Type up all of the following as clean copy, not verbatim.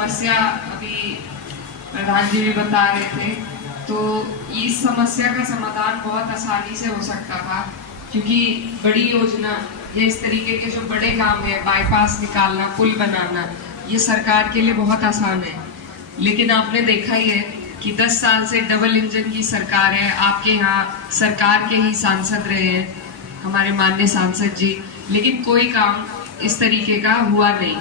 समस्या अभी प्रधान जी भी बता रहे थे, तो इस समस्या का समाधान बहुत आसानी से हो सकता था, क्योंकि बड़ी योजना या इस तरीके के जो बड़े काम है, बाईपास निकालना, पुल बनाना, ये सरकार के लिए बहुत आसान है। लेकिन आपने देखा ही है कि 10 साल से डबल इंजन की सरकार है। आपके यहाँ सरकार के ही सांसद रहे हैं, हमारे माननीय सांसद जी, लेकिन कोई काम इस तरीके का हुआ नहीं।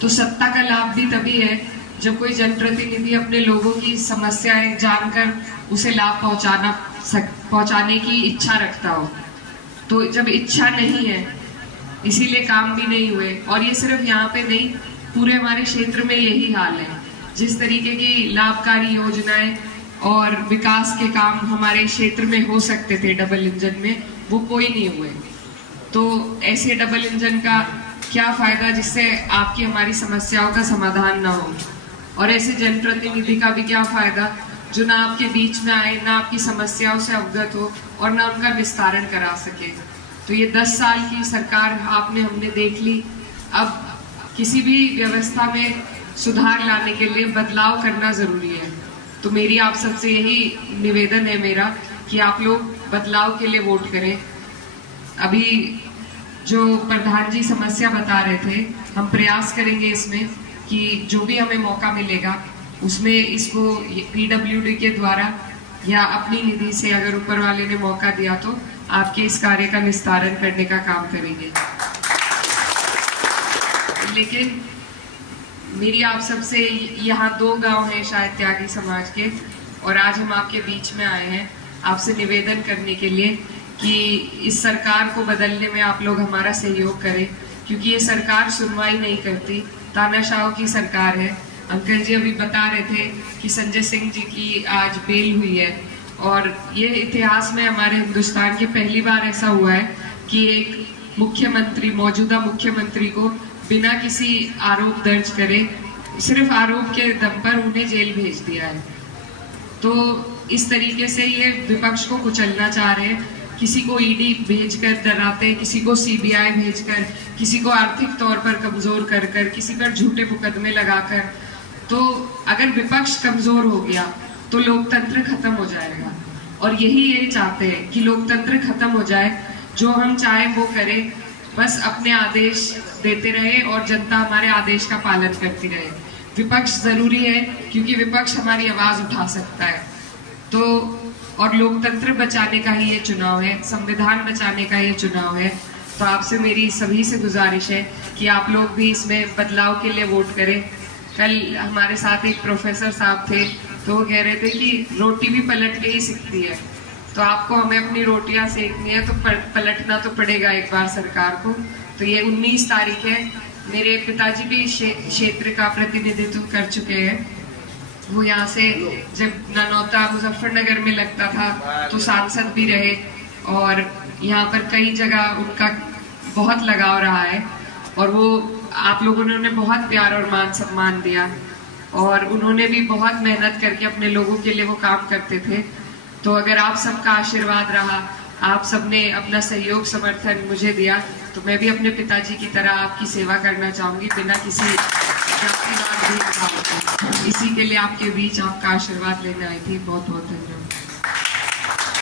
तो सत्ता का लाभ भी तभी है जब कोई जनप्रतिनिधि अपने लोगों की समस्याएं जानकर उसे लाभ पहुंचाने की इच्छा रखता हो। तो जब इच्छा नहीं है, इसीलिए काम भी नहीं हुए। और ये सिर्फ यहाँ पे नहीं, पूरे हमारे क्षेत्र में यही हाल है। जिस तरीके की लाभकारी योजनाएं और विकास के काम हमारे क्षेत्र में हो सकते थे डबल इंजन में, वो कोई नहीं हुए। तो ऐसे डबल इंजन का क्या फायदा जिससे आपकी हमारी समस्याओं का समाधान ना हो, और ऐसे जनप्रतिनिधि का भी क्या फायदा जो ना आपके बीच में आए, ना आपकी समस्याओं से अवगत हो और ना उनका निस्तारण करा सके। तो ये 10 साल की सरकार हमने देख ली। अब किसी भी व्यवस्था में सुधार लाने के लिए बदलाव करना जरूरी है। तो मेरी आप सबसे यही निवेदन है मेरा कि आप लोग बदलाव के लिए वोट करें। अभी जो प्रधान जी समस्या बता रहे थे, हम प्रयास करेंगे इसमें कि जो भी हमें मौका मिलेगा उसमें इसको पीडब्ल्यूडी के द्वारा या अपनी निधि से, अगर ऊपर वाले ने मौका दिया, तो आपके इस कार्य का निस्तारण करने का काम करेंगे। लेकिन मेरी आप सबसे, यहाँ 2 गांव हैं शायद त्यागी समाज के, और आज हम आपके बीच में आए हैं आपसे निवेदन करने के लिए कि इस सरकार को बदलने में आप लोग हमारा सहयोग करें, क्योंकि ये सरकार सुनवाई नहीं करती, तानाशाह की सरकार है। अंकल जी अभी बता रहे थे कि संजय सिंह जी की आज बेल हुई है, और ये इतिहास में हमारे हिंदुस्तान के पहली बार ऐसा हुआ है कि एक मुख्यमंत्री, मौजूदा मुख्यमंत्री को बिना किसी आरोप दर्ज करे, सिर्फ आरोप के दम पर उन्हें जेल भेज दिया है। तो इस तरीके से ये विपक्ष को कुचलना चाह रहे हैं। किसी को ईडी भेजकर डराते, किसी को सीबीआई भेजकर, किसी को आर्थिक तौर पर कमजोर कर कर, किसी पर झूठे मुकदमे लगाकर। तो अगर विपक्ष कमजोर हो गया तो लोकतंत्र खत्म हो जाएगा, और यही ये चाहते हैं कि लोकतंत्र खत्म हो जाए। जो हम चाहे वो करें, बस अपने आदेश देते रहे और जनता हमारे आदेश का पालन करती रहे। विपक्ष जरूरी है क्योंकि विपक्ष हमारी आवाज उठा सकता है। तो और लोकतंत्र बचाने का ही ये चुनाव है, संविधान बचाने का ये चुनाव है। तो आपसे मेरी सभी से गुजारिश है कि आप लोग भी इसमें बदलाव के लिए वोट करें। कल हमारे साथ एक प्रोफेसर साहब थे, तो वो कह रहे थे कि रोटी भी पलट के ही सिकती है। तो आपको हमें अपनी रोटियां सेकनी है तो पलटना तो पड़ेगा एक बार सरकार को। तो ये 19 तारीख है। मेरे पिताजी भी क्षेत्र का प्रतिनिधित्व कर चुके हैं। वो यहाँ से जब ननौता मुजफ्फरनगर में लगता था तो सांसद भी रहे, और यहाँ पर कई जगह उनका बहुत लगाव रहा है, और वो आप लोगों ने उन्हें बहुत प्यार और मान सम्मान दिया, और उन्होंने भी बहुत मेहनत करके अपने लोगों के लिए वो काम करते थे। तो अगर आप सबका आशीर्वाद रहा, आप सबने अपना सहयोग समर्थन मुझे दिया, तो मैं भी अपने पिताजी की तरह आपकी सेवा करना चाहूंगी बिना किसी जातिवाद भेदभाव के। इसी के लिए आपके बीच आपका आशीर्वाद लेने आई थी। बहुत बहुत धन्यवाद।